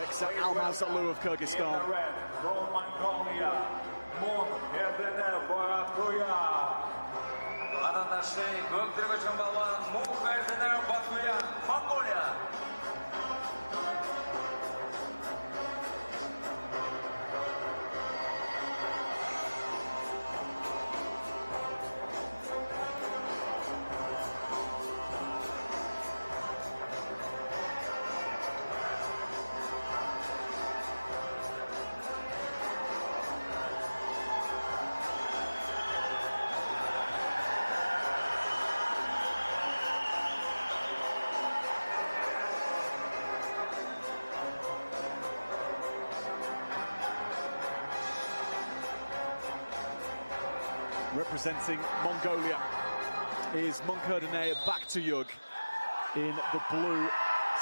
Beksat Almazalou of Kyrgyzstan. From Mongolia, Mukherdiner Batuyan. Vatandaşı Göktürk balvan Mukherdiner Batuyan, Mongolia. Representing Mongolia is Mukherdiner Baktuyug in the blue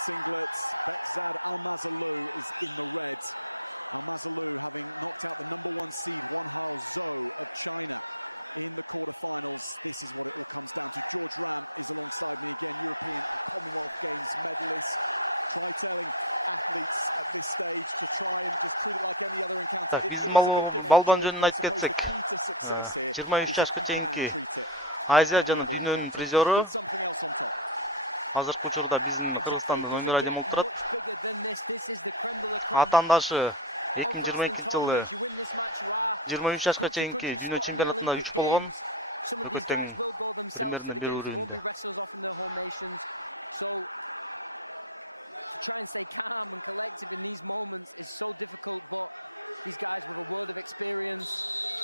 singlets. Beksat Almazalou is in the red. Almazalou having knocked out the #1 seed Wanhao Zhou of China in the quarterfinals. This is what it all comes down to. George Ram is alongside me again, European and Commonwealth Games medalist. Try telling athletes at this stage to try and just treat it like any other encounter. It is a bit different. Балдан George, жөнүн but I айтып suppose the кетсек. key to success here is 23 if жашка you чейинки can treat it Азия like any жана other дүйнөнүн encounter. призеру With something else on top. азыркы учурда биздин Кыргызстандын Өнөр Айдем болуп турат. This is the creme de la creme. Атандашы Of 2022 жылы wrestling you win this match, 23 жашка чейинки дүйнө чемпионатында 3 болгон. Some of these guys will go themselves to the games. There won't be wrestlers off in their home nations. So to try and stay calm and collective in these moments is so difficult, but these guys with a world of experience,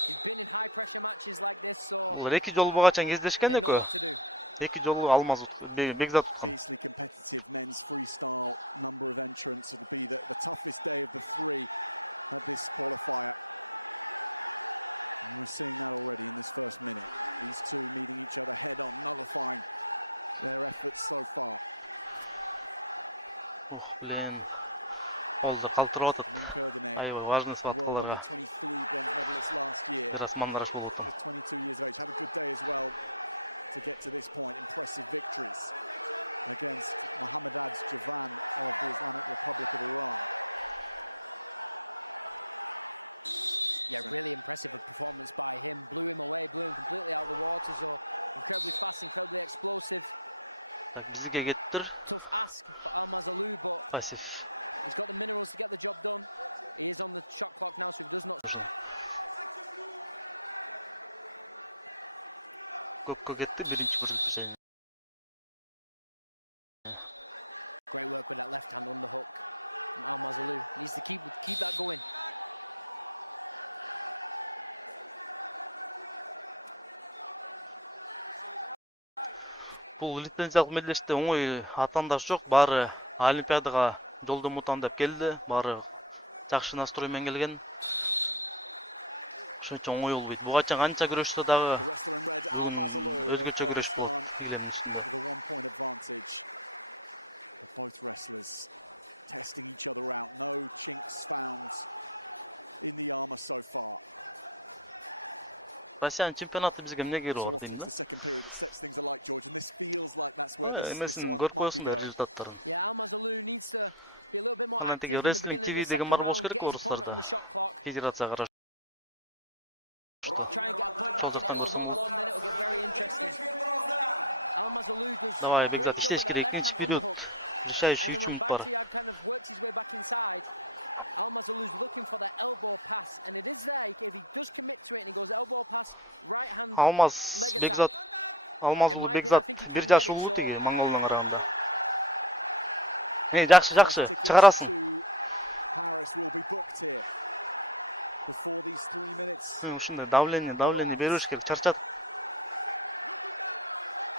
they've been in high pressure matches like this, so Булар 2 жолу буга чейин кездешкен they know экөө. what to do. 2 жолу Алмаз Бекзат Fiercely competitive men's freestyle number of entrants. It'll be the toughest day of the three at this qualifier. And we're seeing that already in this first minute. These two meeting each other head on, nullifying their efforts so far. Блин. Олды калтырып атат. Mukherdiner, Аябай важный world схваткаларга. under 23 bronze medalist last year. Бир аз маңдараш болуп атат. Just 22 years of age, had a good day as well to get to this point. Impressive victories against Mohammad Javan of the Islamic Republic of Iran. Yeah, really impressive a performance by him. Blew him away, blew him completely out of the water. So incredibly fast, incredibly explosive. Бизге кеттир. Tough ask for Almazalou, but Пассив. he's got the minerals to get the job done. He is on the shot clock now, so he does not. Көпкө кетти биринчи көрсөтүшүн. Great work with that left hand on the hook from Almazalou. Needs to keep that going. Бул лицензиялык медалистте оңой атандаш жок, баары Олимпиадага жолдому тандап келди, баары жакшы настрой менен келген. Ошон үчүн оңой болбойт. Буга чейин канча күрөшсө дагы The wrestler in red, Almazalou of өзгөчө күрөш Kyrgyzstan, болот. Билем ичинде. with a 1-point advantage. But both wrestlers testing each other out. No chinks found in the armor so far. Россиянын чемпионаты бизге эмне кереги So бар often дейм it's да. the second period that sets things alight, George, and this feels like that's where this Эмесин one көрүп might be коесуңдар going. результаттарын. Yeah, Almazalou needs to be a little bit more Анан active тиги in the wrestling beginning of the TV деген second бар болуш round. керек Get his opponent on орустарда. the shot clock. Федерация караш. Try and get a point back in it with 1-1, then it'll get very interesting. Almazalou does Давай, a great Бекзат, job иштеш with that керек. left Экинчи hand on the период. hook. Решающий And 3 then when минут бар. Baktuyag kind of works his way back inside, Almazalou's looking for that elbow pass, and it is there. If he does commit to it and he goes elbow pass, right hand Алмаз leg Бекзат. attack. Алмаз In my Бекзат opinion, I think he бир can жаш get it, улуу so- тиги Монголдун караганда. Жакшы, First tickets чыгарасын. to Paris will be booked here before these 3 minutes. Ушундай давление бериш керек, чарчат.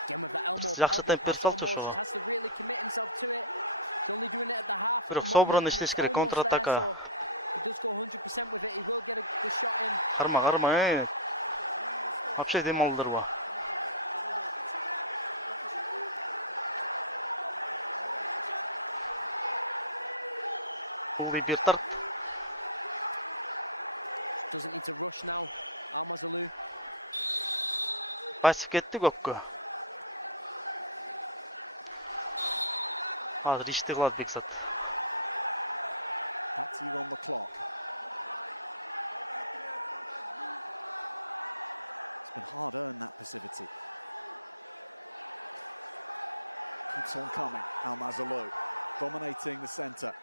Again with that elbow Жақсы темп pass берсе алды almost, ошого. he has to really commit himself to it. He's only doing it at the half. at the Бирок собран moment, and иштеш it's керек, almost there, контратака. so if he does go 100% with it, he will get the shot in. Карма. Вообще дем алдырба. Бул бир тарт. Doesn't need to rush now. Almazalou. Пассив кетти көпкө. Азыр ишти кылат Бексат. Back to you on the clock. It's been hard-earned, that passivity. Keeps on coming. Almazalou dominating the centre.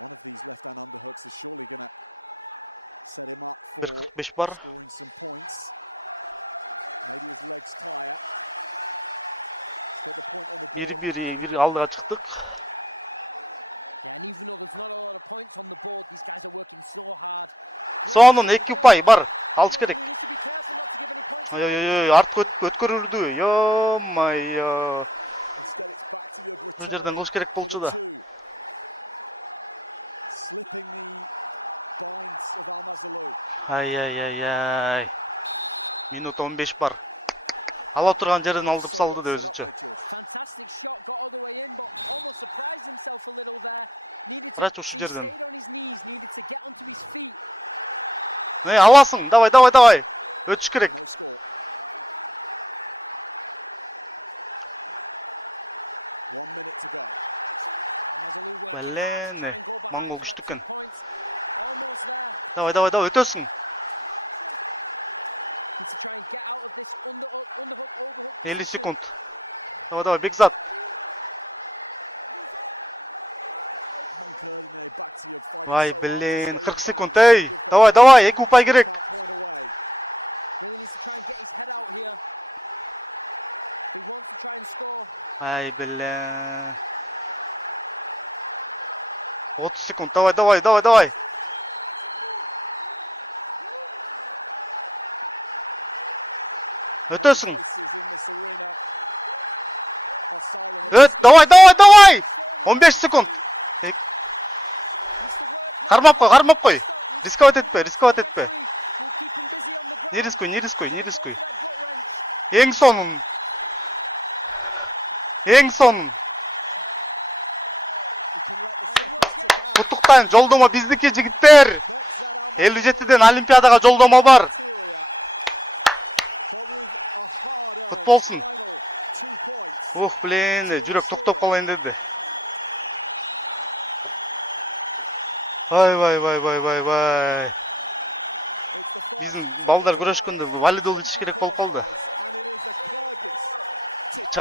One of these left-hand underhooks is surely going to set him up for 45 бар. scoring some points. Maybe his legs tire. Let's get the point on the board. 1-1 алдыға чыктык. Yeah, and even though there's not a lot of points on the board, these guys are working so hard. Сонун 2 ұпай бар. Алыш керек. He needs to be careful not to give any points away. Артқа өткөрүлдү. Ё-майо. Instead, it's back to Yug Бұл жерден returning бос керек for болчу the да. two. Slipping the binds of Almazalou. Ай. Минут 15 бар. Ала турган жерден алдып салды да өзүчө. Fantastic shot, got all the way in, but almost surprised himself a little there. Needed to, Right, he ушу жерден. stayed on his knees, needed to get onto his feet. Аласың. Давай. Өтүш керек. No score. 1 minute to go. Almazalou working hard to try and go behind for that 2 points. Almost there. Давай, өтөсүң. Needs to try and get out of this underhook, overhook 50 position. секунд. Давай, Бекзат. Moncardine back to Yug fighting Vay so hard to блин, stay 40 in секунд. bounds. Эй, Give давай, 2 ұпай керек. point away. Really needs to try and get his head out here. If he wants to try and score. Ай блин. 30 секунд. Давай. Өтөсүң. Voices in this arena are silent. Өт, давай. 15 секунд. Needs to work. Кармап кой. Рисковать этпе. Referee will keep him busy on the ground. Не рискуй. Try and go for that gut wrench. Эң сонун. He can let the seconds tick out. Куттуктайм, жолдомо биздики жигиттер. Bekzad Almazalou 57-ден Олимпиадага жолдомо бар. criteria, but with a hard-earned Futbolsun. final 2 points. Уф, блин, жүрөк токтоп калайын деди. Вай. It's the first Биздин ticket балдар to күрөшкөндө Paris валидол for ичиш керек the болуп калды. qualifiers, and it is a Kyrgyz ticket.